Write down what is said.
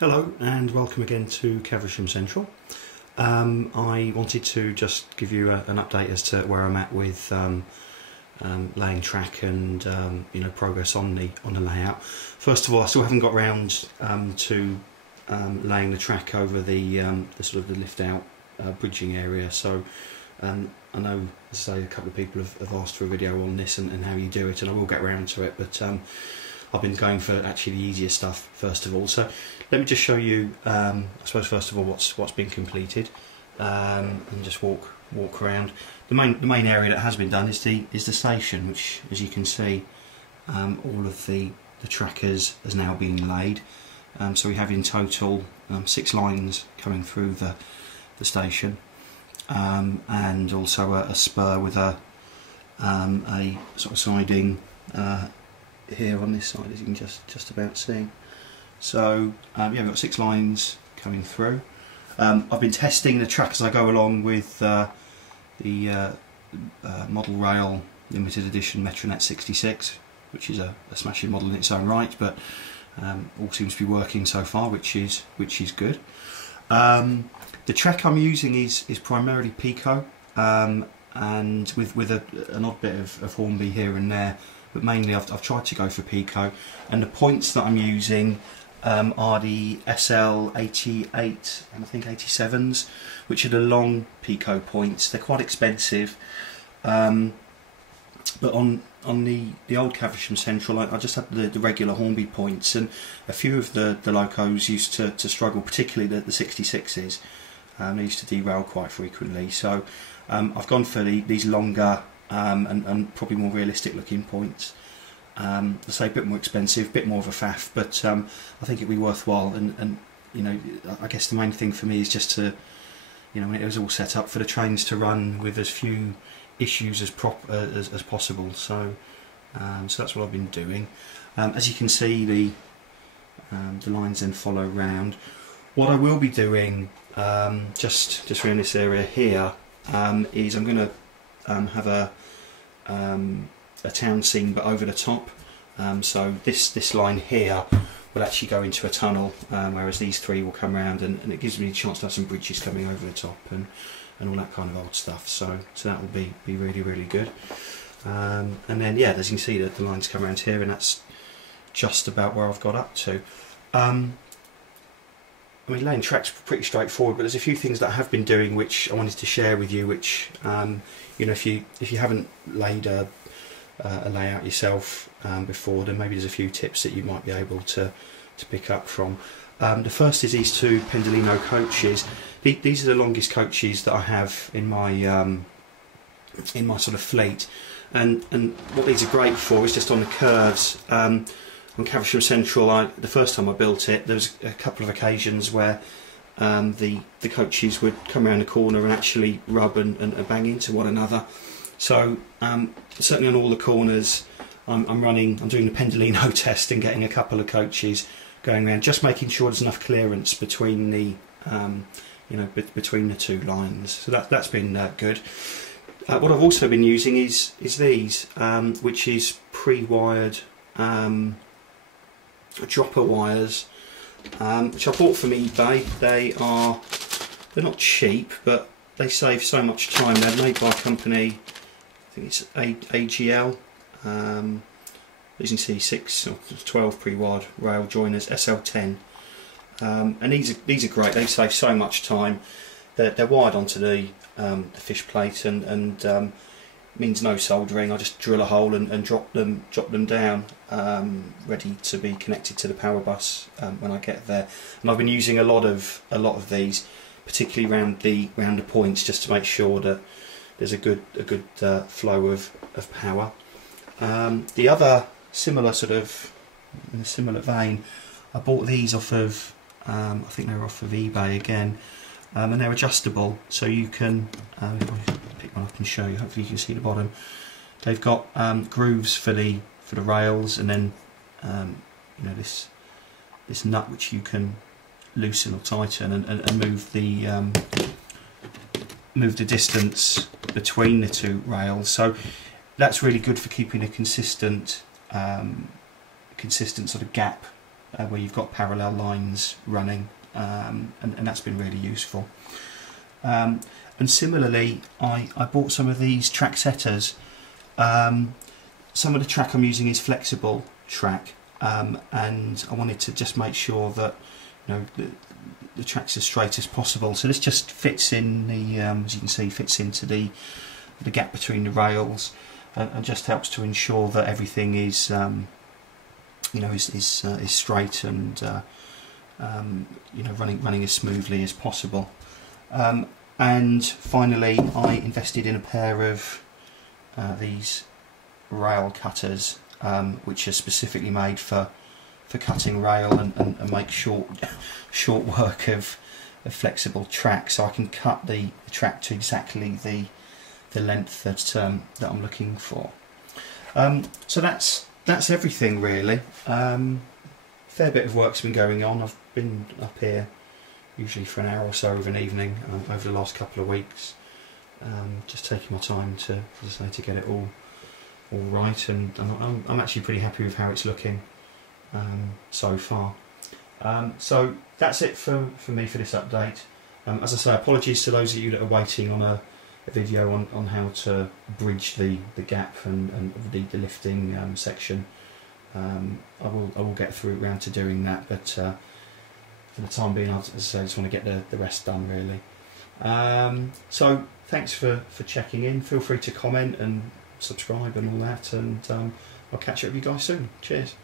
Hello and welcome again to Caversham Central. I wanted to just give you an update as to where I'm at with laying track and progress on the layout. First of all, I still haven't got round to laying the track over the sort of the lift out bridging area. So I know, as I say, a couple of people have asked for a video on this and how you do it, and I will get round to it, but I've been going for actually the easier stuff first of all. So let me just show you, I suppose first of all, what's been completed, and just walk around. The main area that has been done is the station, which, as you can see, all of the trackers has now been laid. So we have in total 6 lines coming through the station, and also a spur with a sort of siding here on this side, as you can just about see. So yeah, we've got 6 lines coming through. I've been testing the track as I go along with the model rail limited edition Metronet 66, which is a smashing model in its own right, but all seems to be working so far, which is good. The track I'm using is primarily Pico, and with an odd bit of Hornby here and there, but mainly I've tried to go for Pico, and the points that I'm using are the SL88 and I think 87s, which are the long Pico points. They're quite expensive, but on the old Caversham Central I just had the regular Hornby points, and a few of the locos used to struggle, particularly the 66s. They used to derail quite frequently, so I've gone for these longer and probably more realistic looking points. I say a bit more expensive, a bit more of a faff, but I think it'd be worthwhile. And I guess the main thing for me is just to, when it was all set up for the trains to run with as few issues as possible. So that's what I've been doing. As you can see, the lines then follow round. What I will be doing just around this area here is I'm going to have a town scene, but over the top. So this line here will actually go into a tunnel, whereas these 3 will come round, and it gives me a chance to have some bridges coming over the top and all that kind of old stuff. So that will be really good. And then yeah, as you can see, the lines come around here, and that's just about where I've got up to. I mean, laying track's pretty straightforward, but there's a few things that I have been doing which I wanted to share with you, which if you haven't laid a layout yourself before, then maybe there's a few tips that you might be able to pick up from. The first is these 2 Pendolino coaches. These are the longest coaches that I have in my sort of fleet, and what these are great for is just on the curves. On Caversham Central, the first time I built it, there was a couple of occasions where the coaches would come around the corner and actually rub and bang into one another. So certainly on all the corners, I'm doing the Pendolino test and getting a couple of coaches going around, just making sure there's enough clearance between the between the 2 lines. So that's been good. What I've also been using is these, which is pre-wired dropper wires, which I bought from eBay. They're not cheap, but they save so much time. They're made by a company, I think it's AGL. As you can see, 6 or 12 pre-wired rail joiners, SL10, and these are great. They save so much time. They're wired onto the fish plate, and means no soldering. I just drill a hole and drop them down, ready to be connected to the power bus when I get there. And I've been using a lot of these, particularly around the points, just to make sure that there's a good flow of power. The other similar in a similar vein, I bought these off of I think they were off of eBay again, and they're adjustable, so you can pick one up and show you. Hopefully you can see the bottom. They've got grooves for the rails, and then this nut which you can loosen or tighten and move the distance between the 2 rails. So that's really good for keeping a consistent sort of gap where you've got parallel lines running, and that's been really useful. And similarly, I bought some of these track setters. Some of the track I'm using is flexible track, and I wanted to just make sure that, you know, the track's as straight as possible. So this just fits in the, as you can see, fits into the gap between the rails, and just helps to ensure that everything is, you know, is straight and you know, running as smoothly as possible. And finally, I invested in a pair of these rail cutters, which are specifically made for cutting rail and make short work of flexible track, so I can cut the track to exactly the length that I'm looking for. So that's everything really. Fair bit of work's been going on. I've been up here usually for an hour or so of an evening over the last couple of weeks, just taking my time to, as I say, to get it all right, and I'm actually pretty happy with how it's looking so far. So that's it for me for this update. As I say, apologies to those of you that are waiting on a video on how to bridge the gap and the lifting section. I will get round to doing that, but for the time being, as I say, I just want to get the rest done really. So thanks for checking in. Feel free to comment and subscribe and all that, and I'll catch up with you guys soon. Cheers.